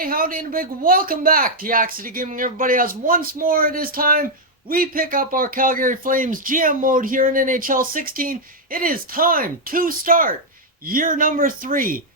Hey, howdy and a big welcome back to Yak-City Gaming, everybody, as once more it is time we pick up our Calgary Flames GM mode here in NHL 16. It is time to start year number 3.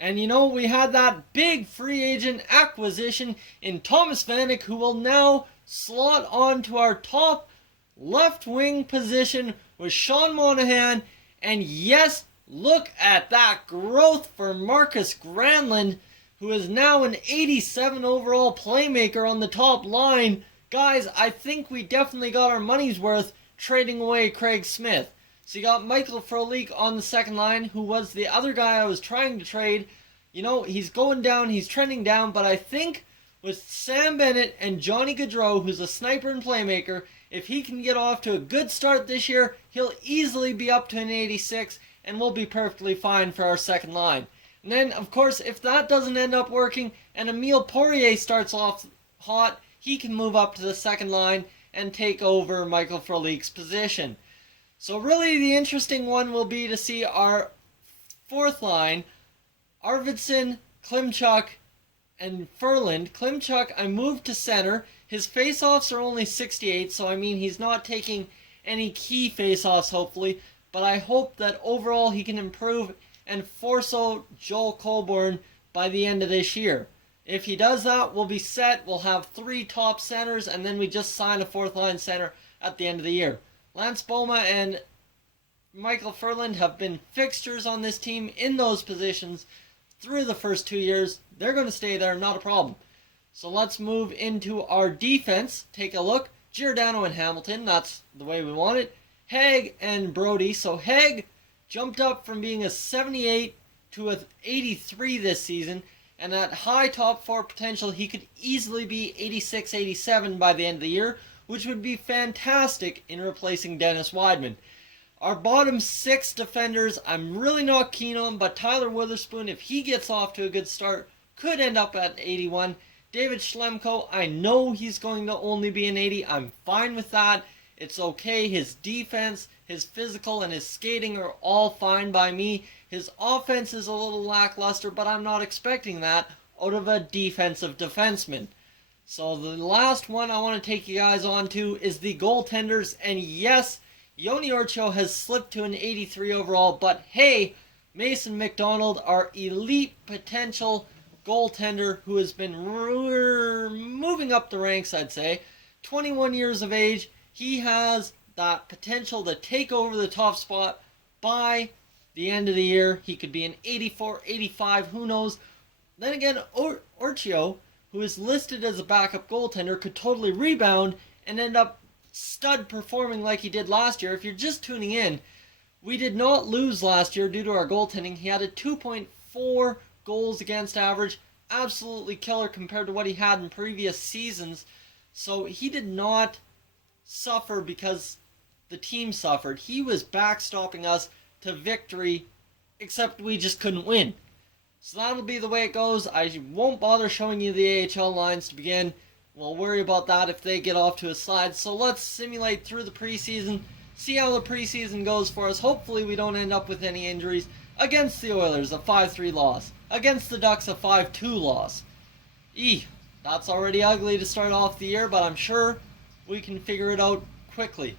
And you know, we had that big free agent acquisition in Thomas Vanek, who will now slot onto our top left wing position with Sean Monahan. And yes, look at that growth for Marcus Granlund, who is now an 87 overall playmaker on the top line. Guys, I think we definitely got our money's worth trading away Craig Smith. So you got Michael Frolik on the second line, who was the other guy I was trying to trade. You know, he's going down, he's trending down, but I think with Sam Bennett and Johnny Gaudreau, who's a sniper and playmaker, if he can get off to a good start this year, he'll easily be up to an 86, and we'll be perfectly fine for our second line. And then, of course, if that doesn't end up working and Emile Poirier starts off hot, he can move up to the second line and take over Michael Frolik's position. So really the interesting one will be to see our fourth line, Arvidsson, Klimchuk, and Ferland. Klimchuk, I moved to center. His face-offs are only 68, so I mean he's not taking any key face-offs, hopefully. But I hope that overall he can improve and force out Joel Coburn by the end of this year. If he does that, we'll be set. We'll have 3 top centers, and then we just sign a fourth line center at the end of the year. Lance Boma and Michael Ferland have been fixtures on this team in those positions through the first 2 years. They're going to stay there, not a problem. So let's move into our defense. Take a look. Giordano and Hamilton, that's the way we want it. Haig and Brody. So Haig jumped up from being a 78 to an 83 this season, and at high top 4 potential, he could easily be 86, 87 by the end of the year, which would be fantastic in replacing Dennis Wideman. Our bottom 6 defenders, I'm really not keen on, but Tyler Witherspoon, if he gets off to a good start, could end up at 81. David Schlemko, I know he's going to only be an 80. I'm fine with that. It's okay. His defense, his physical, and his skating are all fine by me. His offense is a little lackluster, but I'm not expecting that out of a defensive defenseman. So the last one I want to take you guys on to is the goaltenders. And yes, Yoni Orcho has slipped to an 83 overall, but hey, Mason McDonald, our elite potential goaltender who has been moving up the ranks, I'd say. 21 years of age. He has that potential to take over the top spot by the end of the year. He could be an 84, 85, who knows. Then again, Orchio, who is listed as a backup goaltender, could totally rebound and end up stud performing like he did last year. If you're just tuning in, we did not lose last year due to our goaltending. He had a 2.4 goals against average, absolutely killer compared to what he had in previous seasons. So he did not suffer because the team suffered. He was backstopping us to victory, except we just couldn't win. So that'll be the way it goes. I won't bother showing you the AHL lines to begin. We'll worry about that if they get off to a slide. So let's simulate through the preseason, see how the preseason goes for us. Hopefully we don't end up with any injuries. Against the Oilers, a 5-3 loss. Against the Ducks, a 5-2 loss. That's already ugly to start off the year, but I'm sure we can figure it out quickly.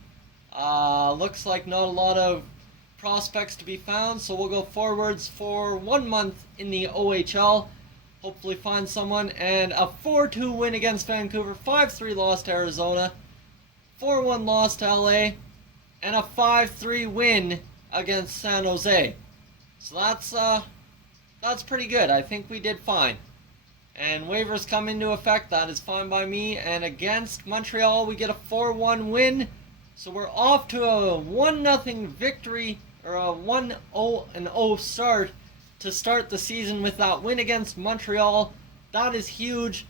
Looks like not a lot of prospects to be found, so we'll go forwards for 1 month in the OHL. Hopefully find someone. And a 4-2 win against Vancouver, 5-3 loss to Arizona, 4-1 loss to LA, and a 5-3 win against San Jose. So that's pretty good. I think we did fine. And waivers come into effect. That is fine by me. And against Montreal, we get a 4-1 win. So we're off to a 1-0 victory, or a 1-0 start to start the season with that win against Montreal. That is huge.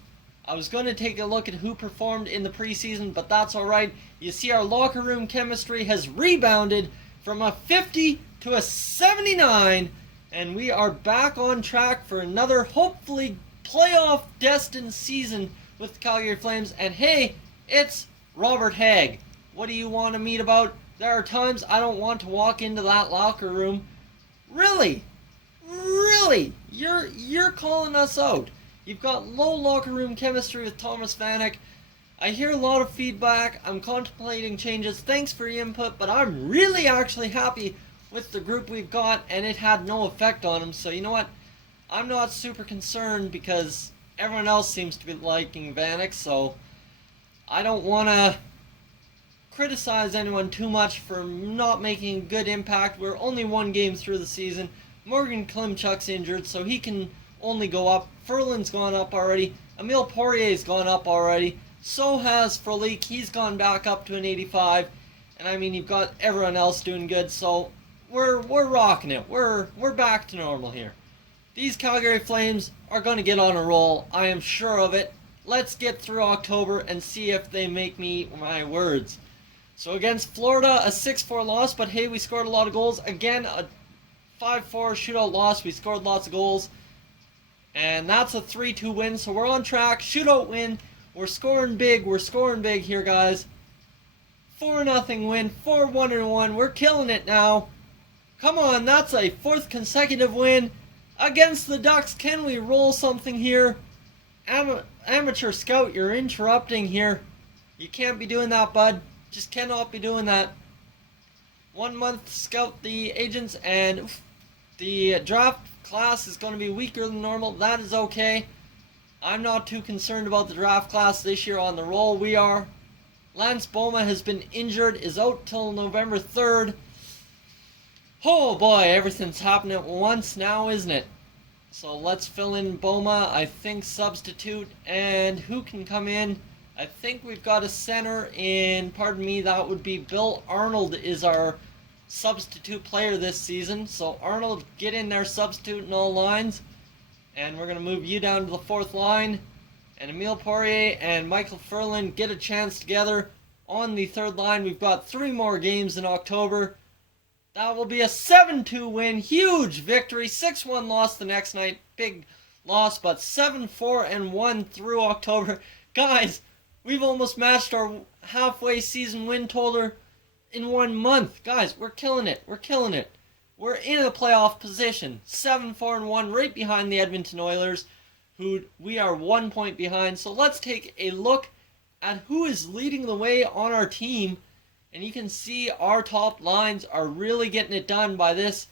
I was going to take a look at who performed in the preseason, but that's alright. You see our locker room chemistry has rebounded from a 50 to a 79. And we are back on track for another, hopefully, playoff destined season with the Calgary Flames. And hey, it's Robert Haig. What do you want to meet about? There are times I don't want to walk into that locker room. Really? You're calling us out. You've got low locker room chemistry with Thomas Vanek. I hear a lot of feedback. I'm contemplating changes. Thanks for your input, but I'm really actually happy with the group we've got, and it had no effect on him. So you know what? I'm not super concerned because everyone else seems to be liking Vanek, so I don't want to criticize anyone too much for not making a good impact. We're only one game through the season. Morgan Klimchuk's injured, so he can only go up. Ferland's gone up already. Emile Poirier's gone up already. So has Frolik. He's gone back up to an 85. And I mean, you've got everyone else doing good, so we're rocking it. We're back to normal here. These Calgary Flames are going to get on a roll. I am sure of it. Let's get through October and see if they make me eat my words. So against Florida, a 6-4 loss, but hey, we scored a lot of goals. Again, a 5-4 shootout loss. We scored lots of goals. And that's a 3-2 win, so we're on track. Shootout win. We're scoring big. We're scoring big here, guys. 4-0 win. 4-1-1. We're killing it now. Come on, that's a 4th consecutive win. Against the Ducks, can we roll something here? Amateur scout, you're interrupting here. You can't be doing that, bud. Just cannot be doing that. 1 month scout the agents, and the draft class is going to be weaker than normal. That is okay. I'm not too concerned about the draft class this year. On the roll we are. Lance Boma has been injured, is out till November 3rd. Oh boy, everything's happening at once now, isn't it? So let's fill in Boma, I think substitute, and who can come in? I think we've got a center in, pardon me, that would be Bill Arnold is our substitute player this season. So Arnold, get in there, substitute in all lines. And we're going to move you down to the 4th line. And Emile Poirier and Michael Ferland get a chance together on the 3rd line. We've got 3 more games in October. That will be a 7-2 win. Huge victory. 6-1 loss the next night. Big loss, but 7-4-1 through October. Guys, we've almost matched our halfway season win total in 1 month. Guys, we're killing it. We're killing it. We're in a playoff position. 7-4-1 right behind the Edmonton Oilers, who we are 1 point behind. So let's take a look at who is leading the way on our team. And you can see our top lines are really getting it done by this.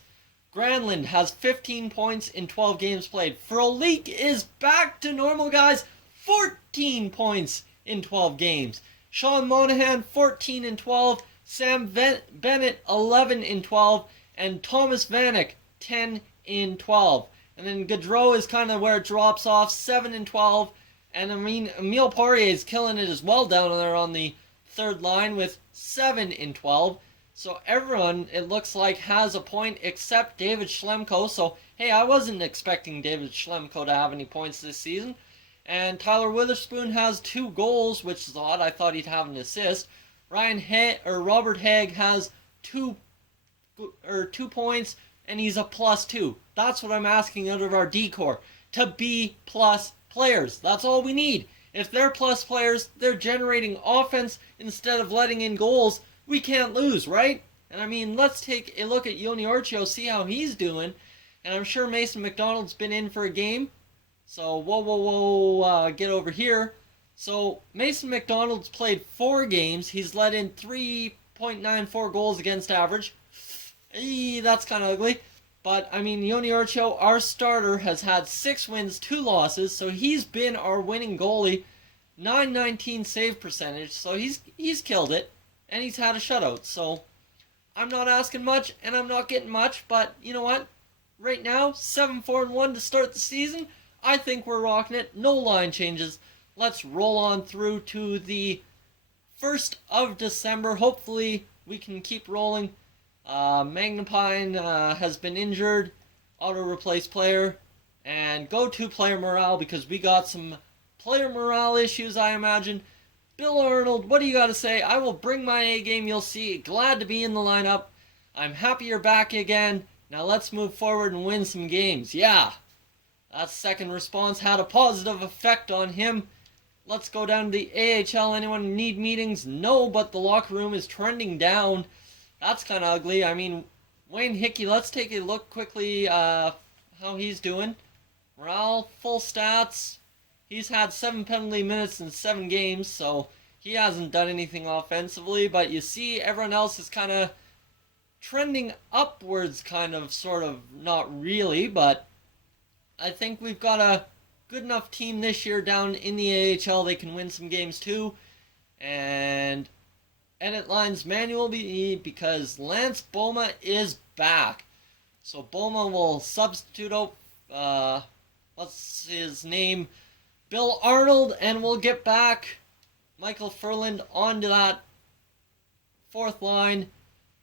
Granlund has 15 points in 12 games played. Frolik is back to normal, guys. 14 points in 12 games. Sean Monahan, 14 in 12. Sam Bennett, 11 in 12. And Thomas Vanek, 10 in 12. And then Gaudreau is kind of where it drops off, 7 in 12. And I mean, Emile Poirier is killing it as well down there on the 3rd line with 7 in 12. So everyone, it looks like, has a point except David Schlemko. So, hey, I wasn't expecting David Schlemko to have any points this season. And Tyler Witherspoon has 2 goals, which is odd. I thought he'd have an assist. Robert Haig has 2 points, and he's a +2. That's what I'm asking out of our D-Corps, to be plus players. That's all we need. If they're plus players, they're generating offense instead of letting in goals. We can't lose, right? And I mean, let's take a look at Yoni Orchio, see how he's doing. And I'm sure Mason McDonald's been in for a game. So, get over here. So, Mason McDonald's played 4 games. He's let in 3.94 goals against average. That's kind of ugly. But, I mean, Yoni Orchio, our starter, has had 6 wins, 2 losses. So, he's been our winning goalie. 919 save percentage. So, he's killed it. And he's had a shutout. So, I'm not asking much, and I'm not getting much. But, you know what? Right now, 7-4-1 to start the season. I think we're rocking it. No line changes. Let's roll on through to the 1st of December. Hopefully, we can keep rolling. Magnapine has been injured. Auto-replace player. And go-to player morale, because we got some player morale issues, I imagine. Bill Arnold, what do you got to say? I will bring my A game, you'll see. Glad to be in the lineup. I'm happy you're back again. Now let's move forward and win some games. Yeah. That second response had a positive effect on him. Let's go down to the AHL. Anyone need meetings? No, but the locker room is trending down. That's kind of ugly. I mean, Wayne Hickey, let's take a look quickly how he's doing. Morale, full stats. He's had 7 penalty minutes in 7 games, so he hasn't done anything offensively. But you see everyone else is kind of trending upwards, kind of, sort of, not really. But I think we've got a good enough team this year down in the AHL. They can win some games too. And edit lines manually because Lance Boma is back. So Boma will substitute out, what's his name, Bill Arnold, and we'll get back Michael Furland onto that fourth line.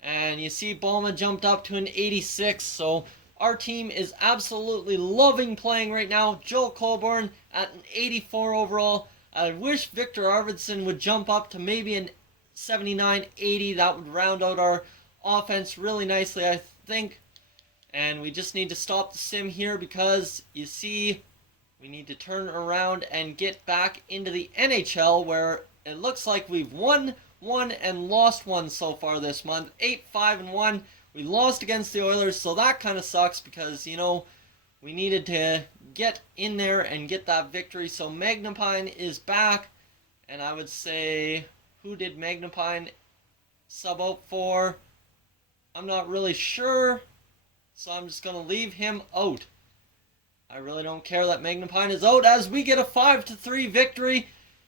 And you see Boma jumped up to an 86, so our team is absolutely loving playing right now. Joel Colborne at an 84 overall. I wish Victor Arvidsson would jump up to maybe an 79, 80. That would round out our offense really nicely, I think. And we just need to stop the sim here because, you see, we need to turn around and get back into the NHL where it looks like we've won one and lost one so far this month. 8-5-1. We lost against the Oilers, so that kind of sucks because, you know, we needed to get in there and get that victory. So Magnapine is back, and I would say, who did Magnapine sub out for? I'm not really sure, so I'm just going to leave him out. I really don't care that Magnapine is out as we get a 5-3 victory.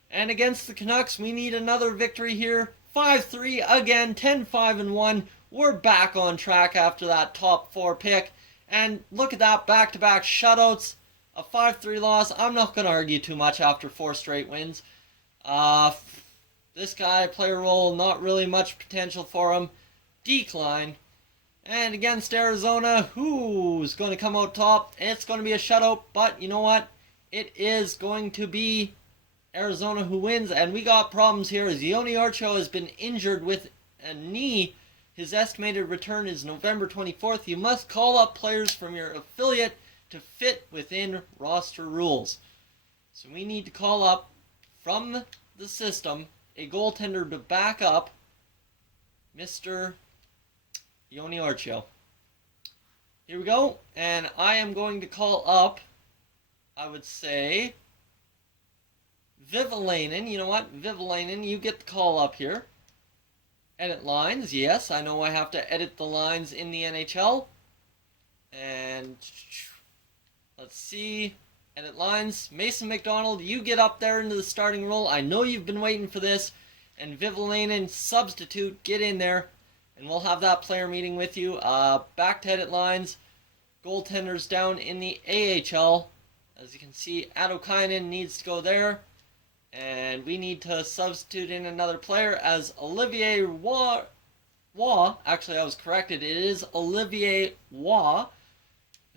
And against the Canucks, we need another victory here. 5-3 again, 10-5-1. We're back on track after that top 4 pick. And look at that, back-to-back shutouts. A 5-3 loss. I'm not going to argue too much after 4 straight wins. This guy, player role, not really much potential for him. Decline. And against Arizona, who's going to come out top? It's going to be a shutout, but you know what? It is going to be Arizona who wins, and we got problems here as Yoni Archo has been injured with a knee. His estimated return is November 24th. You must call up players from your affiliate to fit within roster rules. So we need to call up from the system a goaltender to back up Mr. Yoni Archo. Here we go, and I am going to call up, I would say, Vivalainen. You know what? Vivalainen, you get the call up here. Edit lines. Yes, I know I have to edit the lines in the NHL. And let's see. Edit lines. Mason McDonald, you get up there into the starting role. I know you've been waiting for this. And Vivalainen, substitute, get in there. And we'll have that player meeting with you. Back to edit lines. Goaltenders down in the AHL. As you can see, Adokainen needs to go there. And we need to substitute in another player as Olivier Waugh. Actually, I was corrected. It is Olivier Waugh,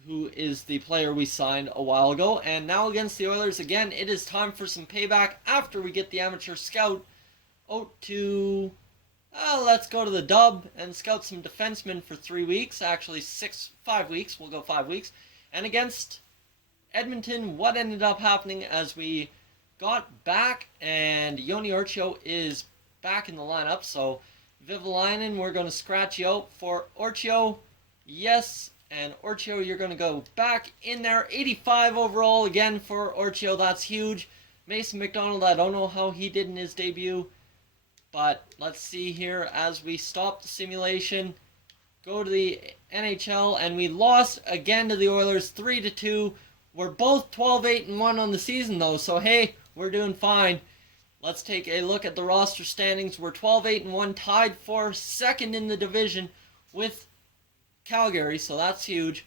who is the player we signed a while ago. And now against the Oilers, again, it is time for some payback after we get the amateur scout out to... let's go to the Dub and scout some defensemen for 3 weeks. Actually, 5 weeks. We'll go 5 weeks. And against Edmonton, what ended up happening as we got back, and Yoni Archo is back in the lineup. So Vivalainen, we're going to scratch you out for Archo. Yes, and Archo, you're going to go back in there. 85 overall again for Archo. That's huge. Mason McDonald, I don't know how he did in his debut, but let's see here as we stop the simulation. Go to the NHL, and we lost again to the Oilers 3-2. We're both 12-8-1 on the season, though, so hey, we're doing fine. Let's take a look at the roster standings. We're 12-8-1, tied for second in the division with Calgary, so that's huge.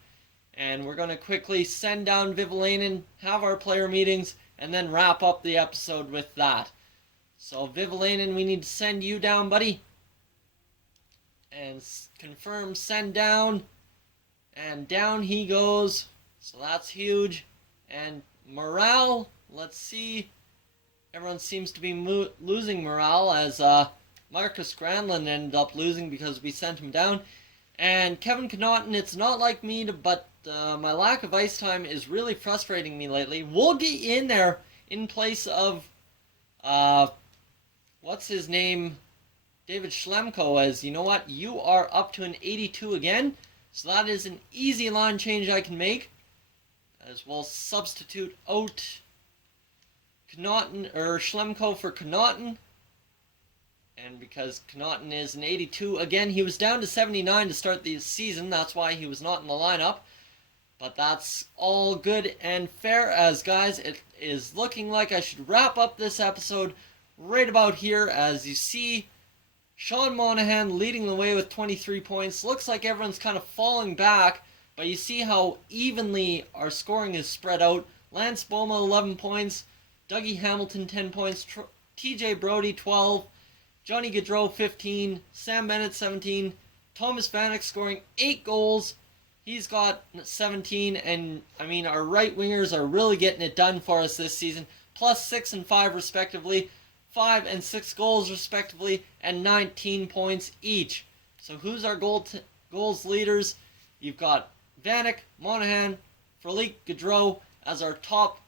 And we're going to quickly send down Vivalainen, have our player meetings, and then wrap up the episode with that. So Vivalainen, we need to send you down, buddy. And confirm send down. And down he goes. So that's huge. And morale, let's see. Everyone seems to be losing morale as Marcus Granlund ended up losing because we sent him down. And Kevin Connaughton, it's not like me, but my lack of ice time is really frustrating me lately. We'll get in there in place of, what's his name? David Schlemko, as you know what? You are up to an 82 again. So that is an easy line change I can make. As we'll substitute out Connaughton, or Schlemko for Connaughton. And because Connaughton is an 82, again, he was down to 79 to start the season. That's why he was not in the lineup. But that's all good and fair, as guys, it is looking like I should wrap up this episode right about here. As you see, Sean Monahan leading the way with 23 points. Looks like everyone's kind of falling back, but you see how evenly our scoring is spread out. Lance Boma, 11 points. Dougie Hamilton, 10 points. TJ Brody, 12. Johnny Gaudreau, 15. Sam Bennett, 17. Thomas Vanek scoring 8 goals. He's got 17, and I mean, our right wingers are really getting it done for us this season. Plus 6 and 5 respectively, 5 and 6 goals respectively, and 19 points each. So who's our goals leaders? You've got Vanek, Monahan, Frelick, Gaudreau as our top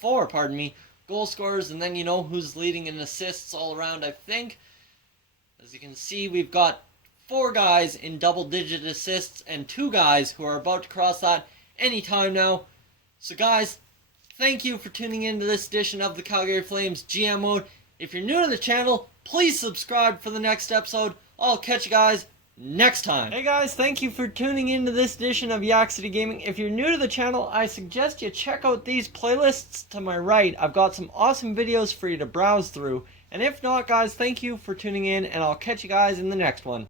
4, goal scorers, and then you know who's leading in assists all around, I think. As you can see, we've got 4 guys in double-digit assists and 2 guys who are about to cross that anytime now. So guys, thank you for tuning into this edition of the Calgary Flames GM Mode. If you're new to the channel, please subscribe for the next episode. I'll catch you guys next time. Hey guys, thank you for tuning into this edition of Yak-City Gaming. If you're new to the channel, I suggest you check out these playlists to my right. I've got some awesome videos for you to browse through. And if not, guys, thank you for tuning in, and I'll catch you guys in the next one.